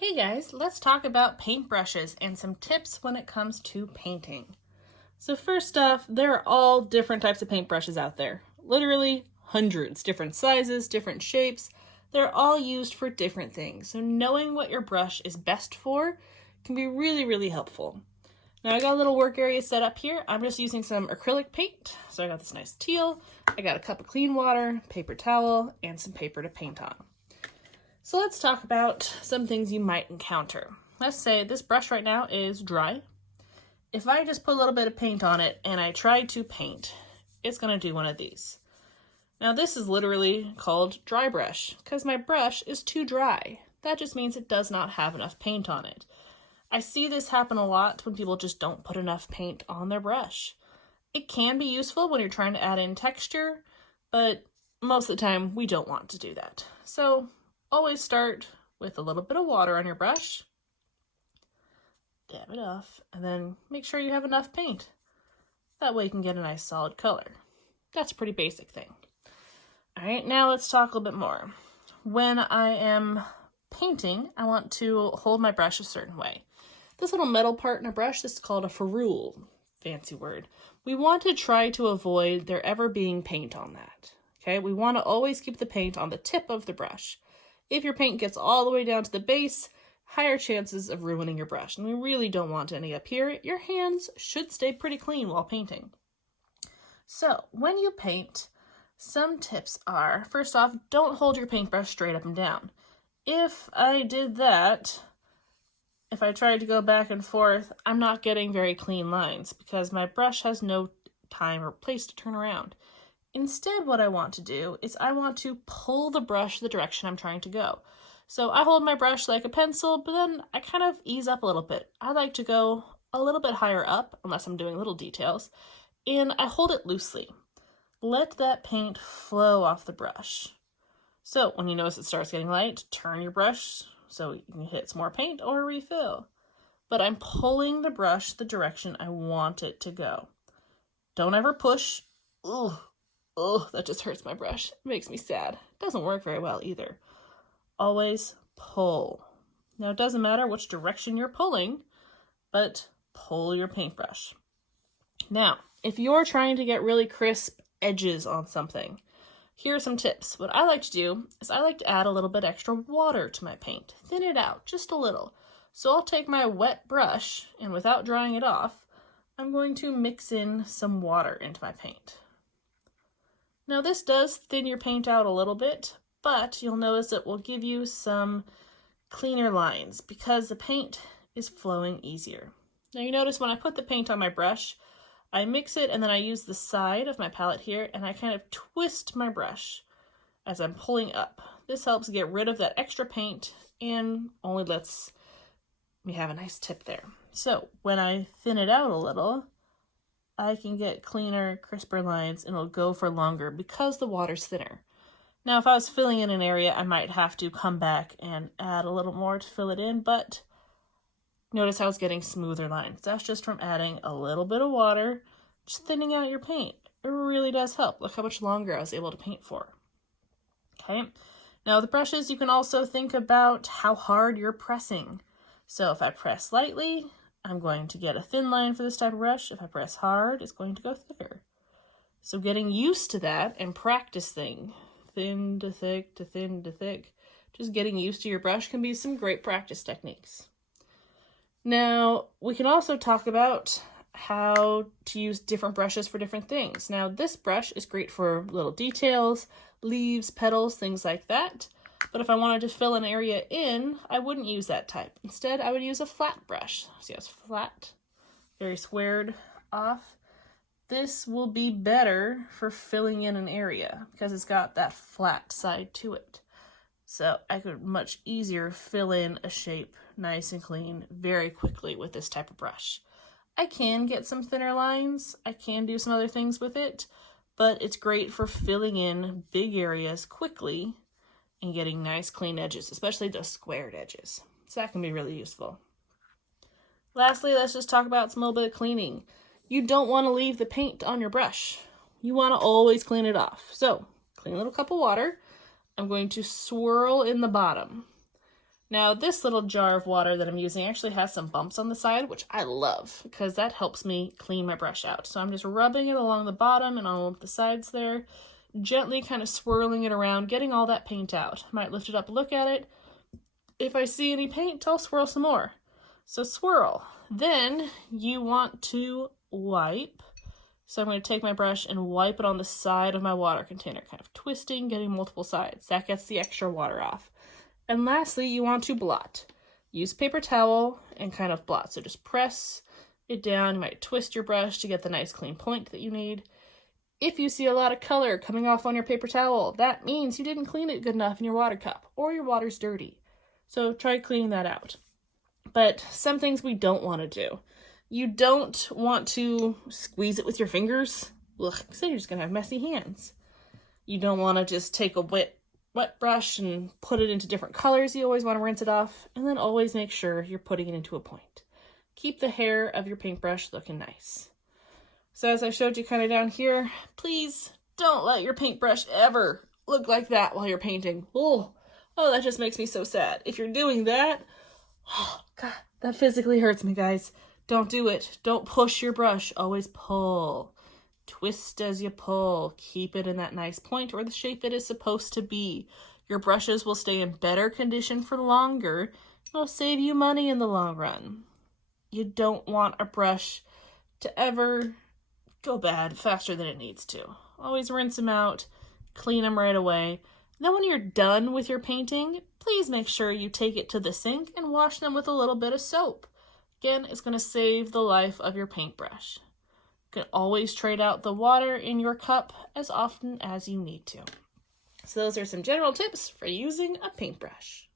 Hey guys, let's talk about paintbrushes and some tips when it comes to painting. So first off, there are all different types of paintbrushes out there. Literally hundreds, different sizes, different shapes. They're all used for different things. So knowing what your brush is best for can be really helpful. Now I got a little work area set up here. I'm just using some acrylic paint. So I got this nice teal. I got a cup of clean water, paper towel, and some paper to paint on. So let's talk about some things you might encounter. Let's say this brush right now is dry. If I just put a little bit of paint on it and I try to paint, it's going to do one of these. Now this is literally called dry brush because my brush is too dry. That just means it does not have enough paint on it. I see this happen a lot when people just don't put enough paint on their brush. It can be useful when you're trying to add in texture, but most of the time we don't want to do that. So always start with a little bit of water on your brush, dab it off, and then make sure you have enough paint. That way you can get a nice solid color. That's a pretty basic thing. All right, now let's talk a little bit more. When I am painting, I want to hold my brush a certain way. This little metal part in a brush, this is called a ferrule, fancy word. We want to try to avoid there ever being paint on that. Okay, we want to always keep the paint on the tip of the brush. If your paint gets all the way down to the base, higher chances of ruining your brush. And we really don't want any up here. Your hands should stay pretty clean while painting. So when you paint, some tips are, first off, don't hold your paintbrush straight up and down. If I did that, if I tried to go back and forth, I'm not getting very clean lines because my brush has no time or place to turn around. Instead, what I want to do is I want to pull the brush the direction I'm trying to go. So I hold my brush like a pencil, but then I kind of ease up a little bit. I like to go a little bit higher up, unless I'm doing little details, and I hold it loosely. Let that paint flow off the brush. So when you notice it starts getting light, turn your brush so you can hit some more paint or refill. But I'm pulling the brush the direction I want it to go. Don't ever push. Oh, that just hurts my brush. It makes me sad. It doesn't work very well either. Always pull. Now, it doesn't matter which direction you're pulling, but pull your paintbrush. Now, if you're trying to get really crisp edges on something, here are some tips. What I like to do is I like to add a little bit extra water to my paint. Thin it out just a little. So I'll take my wet brush, and without drying it off, I'm going to mix in some water into my paint. Now this does thin your paint out a little bit, but you'll notice it will give you some cleaner lines because the paint is flowing easier. Now you notice when I put the paint on my brush, I mix it and then I use the side of my palette here and I kind of twist my brush as I'm pulling up. This helps get rid of that extra paint and only lets me have a nice tip there. So when I thin it out a little, I can get cleaner, crisper lines and it'll go for longer because the water's thinner. Now, if I was filling in an area, I might have to come back and add a little more to fill it in, but notice how it's getting smoother lines. That's just from adding a little bit of water, just thinning out your paint. It really does help. Look how much longer I was able to paint for. Okay, now the brushes, you can also think about how hard you're pressing. So if I press lightly, I'm going to get a thin line for this type of brush. If I press hard, it's going to go thicker. So getting used to that and practicing thin to thick to thin to thick, just getting used to your brush can be some great practice techniques. Now, we can also talk about how to use different brushes for different things. Now, this brush is great for little details, leaves, petals, things like that. But if I wanted to fill an area in, I wouldn't use that type. Instead, I would use a flat brush. See how it's flat, very squared off. This will be better for filling in an area because it's got that flat side to it. So I could much easier fill in a shape nice and clean very quickly with this type of brush. I can get some thinner lines. I can do some other things with it, but it's great for filling in big areas quickly and getting nice clean edges, especially those squared edges. So that can be really useful. Lastly, let's just talk about some little bit of cleaning. You don't want to leave the paint on your brush. You want to always clean it off. So clean a little cup of water. I'm going to swirl in the bottom. Now this little jar of water that I'm using actually has some bumps on the side, which I love because that helps me clean my brush out. So I'm just rubbing it along the bottom and on the sides there, gently kind of swirling it around, getting all that paint out. Might lift it up, look at it. If I see any paint, I'll swirl some more. So swirl. Then you want to wipe. So I'm going to take my brush and wipe it on the side of my water container, kind of twisting, getting multiple sides. That gets the extra water off. And lastly, you want to blot. Use paper towel and kind of blot. So just press it down. You might twist your brush to get the nice clean point that you need. If you see a lot of color coming off on your paper towel, that means you didn't clean it good enough in your water cup or your water's dirty. So try cleaning that out. But some things we don't want to do. You don't want to squeeze it with your fingers. Ugh, so you're just going to have messy hands. You don't want to just take a wet brush and put it into different colors. You always want to rinse it off, and then always make sure you're putting it into a point. Keep the hair of your paintbrush looking nice. So as I showed you kind of down here, please don't let your paintbrush ever look like that while you're painting. Oh, that just makes me so sad. If you're doing that, oh God, that physically hurts me, guys. Don't do it. Don't push your brush. Always pull. Twist as you pull. Keep it in that nice point or the shape it is supposed to be. Your brushes will stay in better condition for longer. It'll save you money in the long run. You don't want a brush to ever go bad faster than it needs to. Always rinse them out. Clean them right away. Then when you're done with your painting, please make sure you take it to the sink and wash them with a little bit of soap. Again, it's going to save the life of your paintbrush. You can always trade out the water in your cup as often as you need to. So those are some general tips for using a paintbrush.